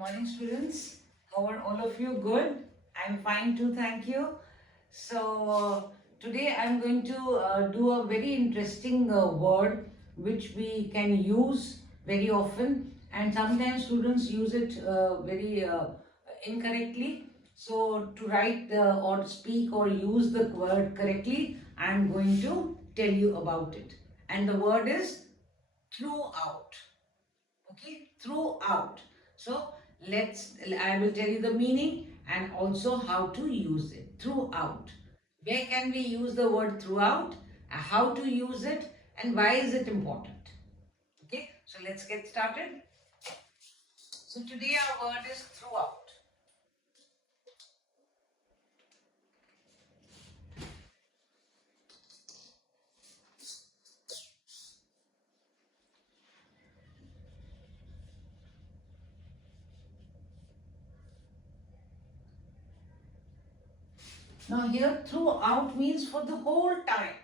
Morning, students. How are all of you? Good. I'm fine too, thank you. Today I'm going to do a very interesting word which we can use very often, and sometimes students use it very incorrectly. So to write or speak or use the word correctly, I'm going to tell you about it. And the word is throughout. Okay, throughout. So I will tell you the meaning and also how to use it. Throughout. Where can we use the word throughout, how to use it, and why is it important? Okay, so let's get started. So today our word is throughout. Now here throughout means for the whole time,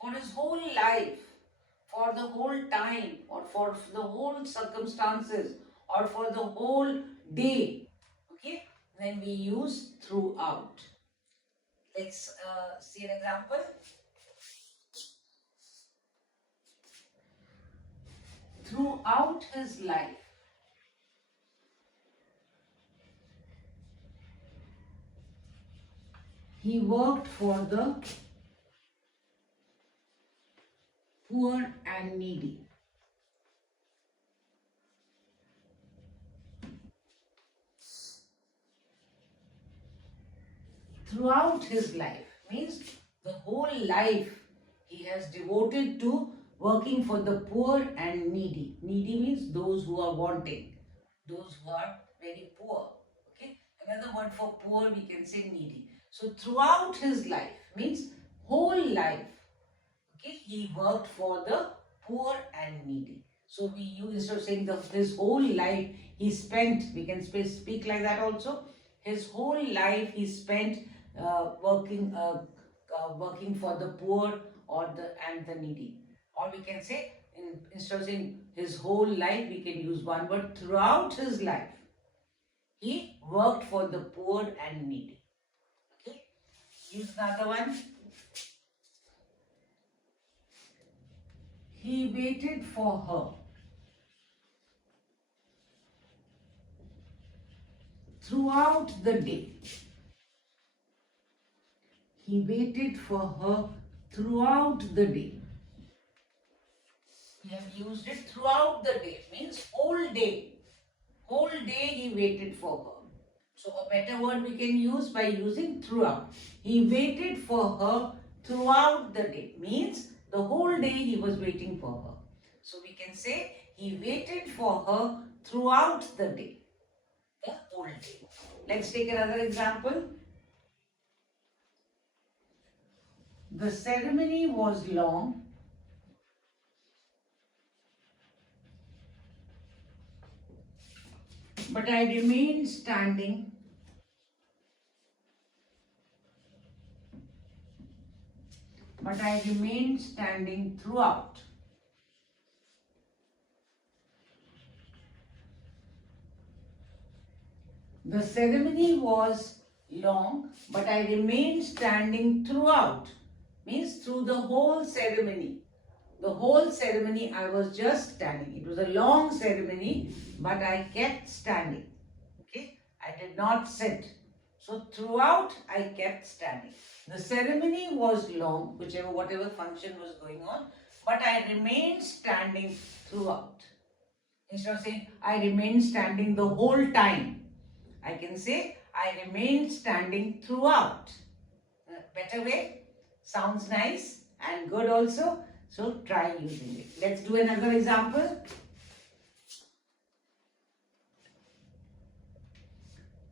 for his whole life, for the whole time, or for the whole circumstances, or for the whole day. Okay, then we use throughout. Let's see an example. Throughout his life, he worked for the poor and needy. Throughout his life means the whole life he has devoted to working for the poor and needy. Needy means those who are wanting, those who are very poor. Okay, another word for poor we can say needy. So throughout his life means whole life. Okay, he worked for the poor and needy. So we use, instead of saying his whole life he spent, we can speak like that also. His whole life he spent working for the poor or the needy. Or we can say, instead of saying his whole life, we can use one word. Throughout his life, he worked for the poor and needy. Okay, use another one. He waited for her throughout the day. He waited for her throughout the day. We have used it throughout the day, means whole day. Whole day he waited for her. So a better word we can use by using throughout. He waited for her throughout the day, means the whole day he was waiting for her. So we can say he waited for her throughout the day, the whole day. Let's take another example. The ceremony was long, but I remained standing throughout. The ceremony was long, but I remained standing throughout. Means through the whole ceremony. The whole ceremony I was just standing. It was a long ceremony, but I kept standing. Okay, I did not sit. So throughout I kept standing. The ceremony was long, whatever function was going on, but I remained standing throughout. Instead of saying I remained standing the whole time, I can say I remained standing throughout. Better way, sounds nice and good also. So try using it. Let's do another example.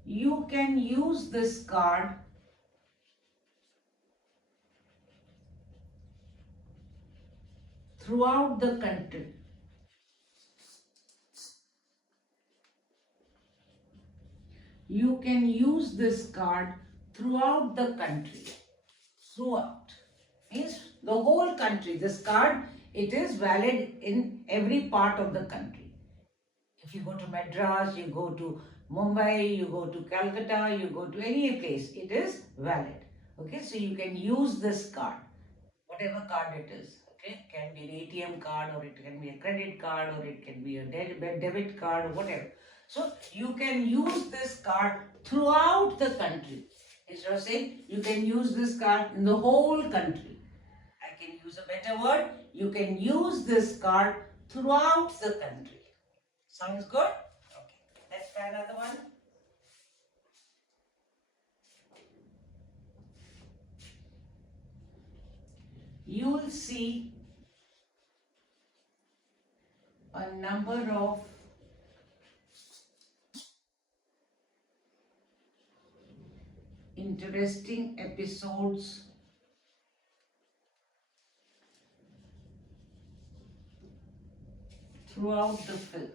You can use this card throughout the country. You can use this card throughout the country. Throughout means the whole country. This card, it is valid in every part of the country. If you go to Madras, you go to Mumbai, you go to Calcutta, you go to any place, it is valid. Okay, so you can use this card, whatever card it is. Okay, it can be an ATM card, or it can be a credit card, or it can be a debit card, or whatever. So you can use this card throughout the country. Instead of saying you can use this card in the whole country, I can use a better word. You can use this card throughout the country. Sounds good? Okay. Let's try another one. You will see a number of interesting episodes throughout the film.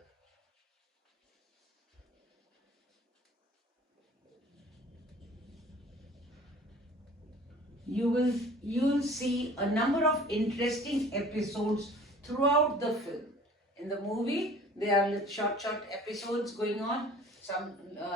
You will see a number of interesting episodes throughout the film. In the movie, there are short episodes going on, some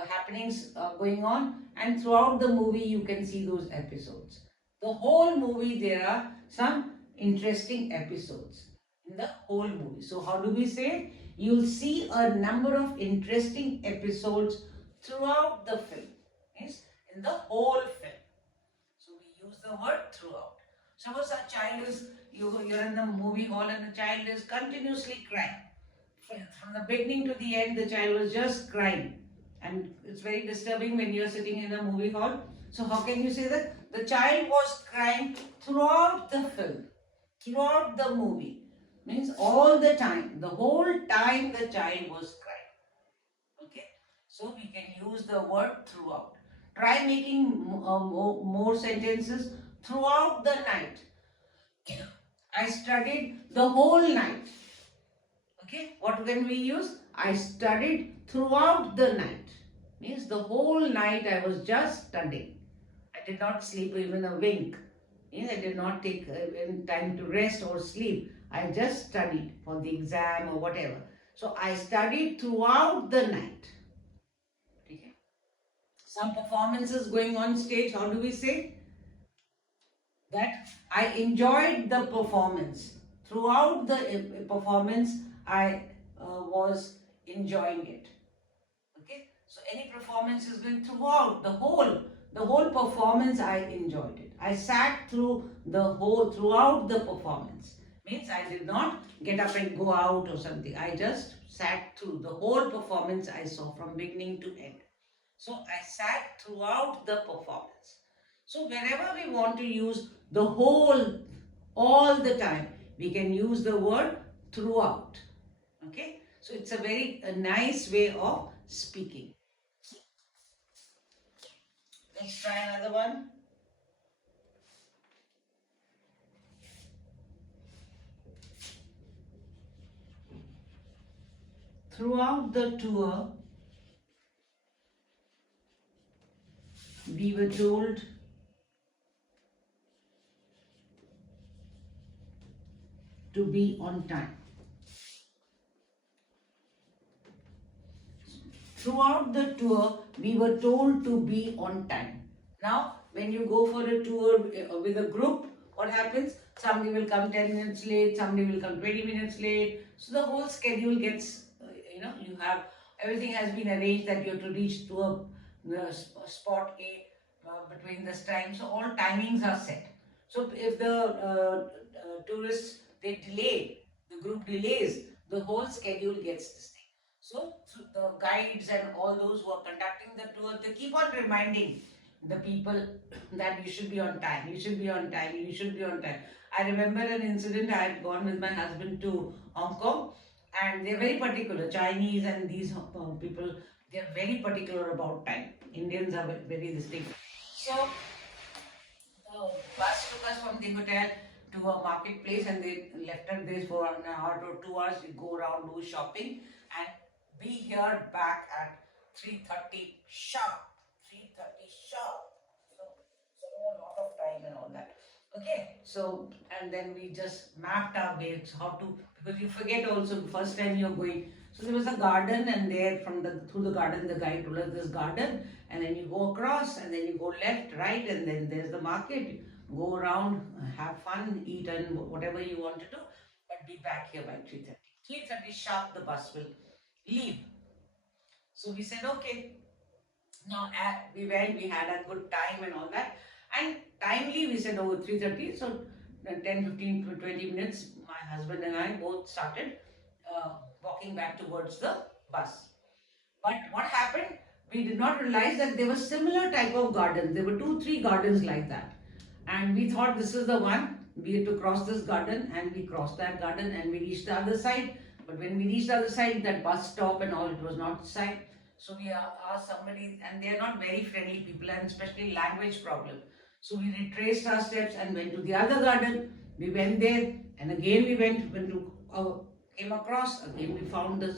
happenings going on, and throughout the movie you can see those episodes. The whole movie, there are some interesting episodes in the whole movie. So how do we say? You'll see a number of interesting episodes throughout the film. Yes, in the whole film. So we use the word throughout. Suppose a child is, you're in the movie hall and the child is continuously crying. From the beginning to the end, the child was just crying. And it's very disturbing when you're sitting in a movie hall. So how can you say that? The child was crying throughout the film, throughout the movie. Means all the time, the whole time the child was crying. Okay. So we can use the word throughout. Try making more sentences. Throughout the night, I studied the whole night. Okay, what can we use? I studied throughout the night. Means the whole night I was just studying. I did not sleep even a wink. Means I did not take any time to rest or sleep. I just studied for the exam or whatever. So I studied throughout the night. Okay. Some performances going on stage, how do we say? That I enjoyed the performance. Throughout the performance, I was enjoying it. Okay, so any performance is going throughout the whole performance. I enjoyed it. I sat through throughout the performance. Means I did not get up and go out or something. I just sat through the whole performance. I saw from beginning to end. So I sat throughout the performance. So whenever we want to use the whole, all the time, we can use the word throughout. Okay, so it's a nice way of speaking. Let's try another one. Throughout the tour, we were told to be on time. Throughout the tour, we were told to be on time. Now, when you go for a tour with a group, what happens? Somebody will come 10 minutes late, somebody will come 20 minutes late. So the whole schedule gets, you have, everything has been arranged that you have to reach to a spot A between this time. So all timings are set. So if the tourists, they delay, the group delays, the whole schedule gets this thing. So the guides and all those who are conducting the tour, they keep on reminding the people that you should be on time, you should be on time, you should be on time. I remember an incident. I had gone with my husband to Hong Kong, and they're very particular. Chinese and these people, they're very particular about time. Indians are very distinct. So the bus took us from the hotel to a marketplace, and they left us there for an hour or 2 hours. We go around, do shopping, and be here back at 3:30 sharp. 3:30 sharp. So a lot of time and all that. Okay, so and then we just mapped our way how to, because you forget also the first time you're going. So there was a garden, and there from the through the garden the guide told us this garden, and then you go across, and then you go left, right, and then there's the market. Go around, have fun, eat, and whatever you want to do, but be back here by 3:30. 3:30 sharp, the bus will leave. So we said okay. Now, we went, we had a good time and all that. And timely, we said, oh, 3:30. So, 10, 15 to 20 minutes, my husband and I both started walking back towards the bus. But what happened? We did not realize that there were similar type of gardens. There were 2, 3 gardens like that. And we thought this is the one. We had to cross this garden, and we crossed that garden, and we reached the other side. But when we reached the other side, that bus stop and all, it was not side. So we asked somebody, and they are not very friendly people, and especially language problem. So we retraced our steps and went to the other garden. We went there, and again we went to came across. Again we found the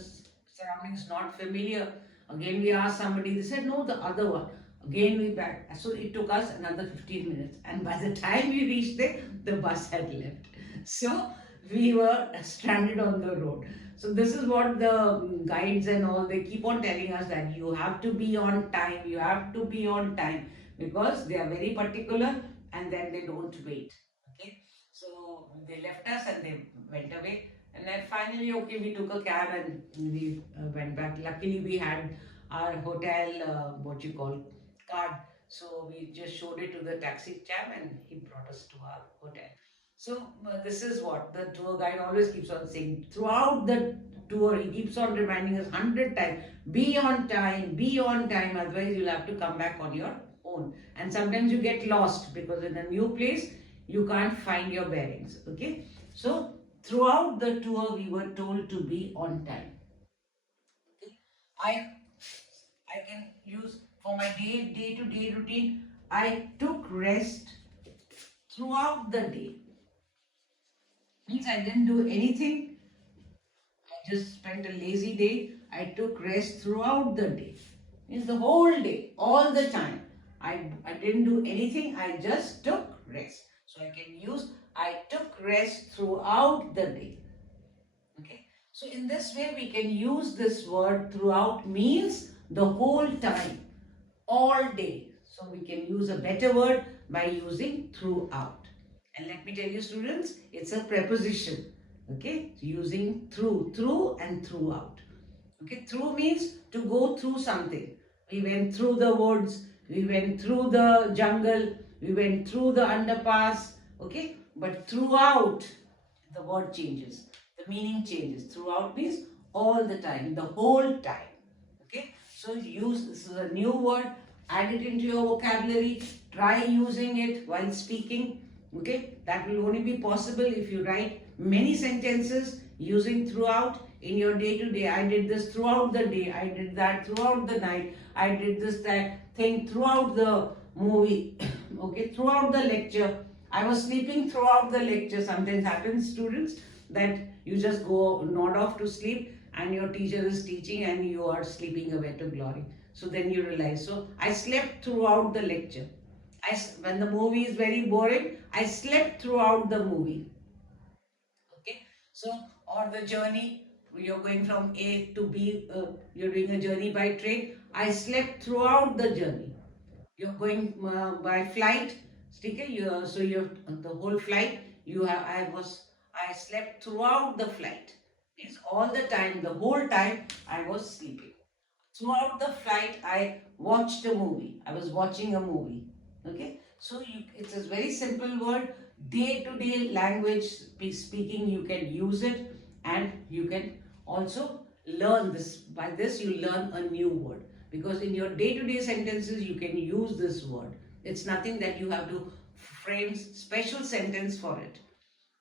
surroundings not familiar. Again we asked somebody. They said no, the other one. Again we back. So it took us another 15 minutes, and by the time we reached there, the bus had left. So we were stranded on the road. So this is what the guides and all, they keep on telling us, that you have to be on time, you have to be on time, because they are very particular, and then they don't wait. Okay, so they left us and they went away, and then finally, okay, we took a cab and we went back. Luckily, we had our hotel, what you call, card. So we just showed it to the taxi cab, and he brought us to our hotel. So this is what the tour guide always keeps on saying throughout the tour. He keeps on reminding us 100 times: be on time, be on time. Otherwise, you'll have to come back on your own. And sometimes you get lost, because in a new place you can't find your bearings. Okay, so throughout the tour we were told to be on time. Okay, I can use for my day to day routine. I took rest throughout the day. Means I didn't do anything. I just spent a lazy day. I took rest throughout the day. Means the whole day, all the time. I didn't do anything. I just took rest. So I can use I took rest throughout the day. Okay. So in this way we can use this word throughout, means the whole time, all day. So we can use a better word by using throughout. And let me tell you, students, it's a preposition. Okay, so using through and throughout. Okay, through means to go through something. We went through the woods, we went through the jungle, we went through the underpass. Okay, but throughout, the word changes, the meaning changes. Throughout means all the time, the whole time. Okay, so use this is a new word. Add it into your vocabulary. Try using it while speaking. Okay, that will only be possible if you write many sentences using throughout in your day to day. I did this throughout the day, I did that throughout the night, I did this that thing throughout the movie. Okay, throughout the lecture, I was sleeping throughout the lecture. Sometimes happens, students, that you just go nod off to sleep, and your teacher is teaching and you are sleeping away to glory. So then you realize, so I slept throughout the lecture. When the movie is very boring, I slept throughout the movie. Okay, so or the journey, you're going from A to B, you're doing a journey by train. I slept throughout the journey. You're going by flight, okay? So you're the whole flight. I slept throughout the flight. Means all the time, the whole time I was sleeping. Throughout the flight, I watched a movie. I was watching a movie. Okay, so it's a very simple word. Day to day language speaking, you can use it, and you can also learn this. By this, you learn a new word, because in your day to day sentences, you can use this word. It's nothing that you have to frame special sentence for it.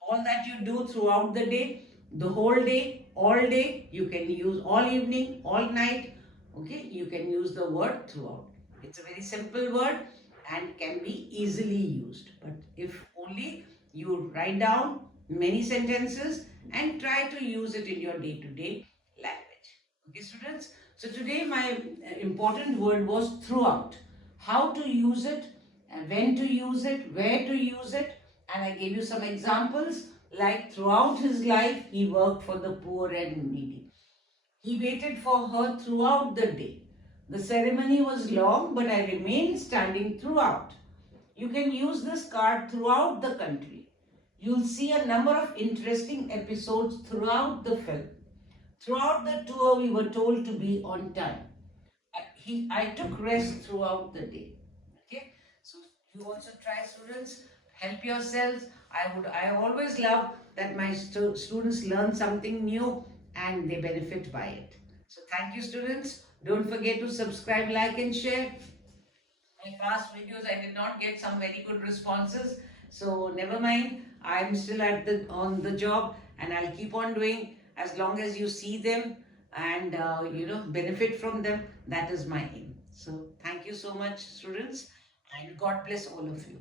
All that you do throughout the day, the whole day, all day, you can use all evening, all night. Okay, you can use the word throughout. It's a very simple word and can be easily used. But if only you write down many sentences and try to use it in your day-to-day language. Okay, students? So today my important word was throughout. How to use it, and when to use it, where to use it, And I gave you some examples like throughout his life, he worked for the poor and needy. He waited for her throughout the day. The ceremony was long, but I remained standing throughout. You can use this card throughout the country. You'll see a number of interesting episodes throughout the film. Throughout the tour, we were told to be on time. I took rest throughout the day. Okay, so you also try, students. Help yourselves. I always love that my students learn something new and they benefit by it. So thank you, students. Don't forget to subscribe, like, and share. My past videos, I did not get some very good responses. So never mind. I'm still on the job, and I'll keep on doing as long as you see them and benefit from them. That is my aim. So thank you so much, students, and God bless all of you.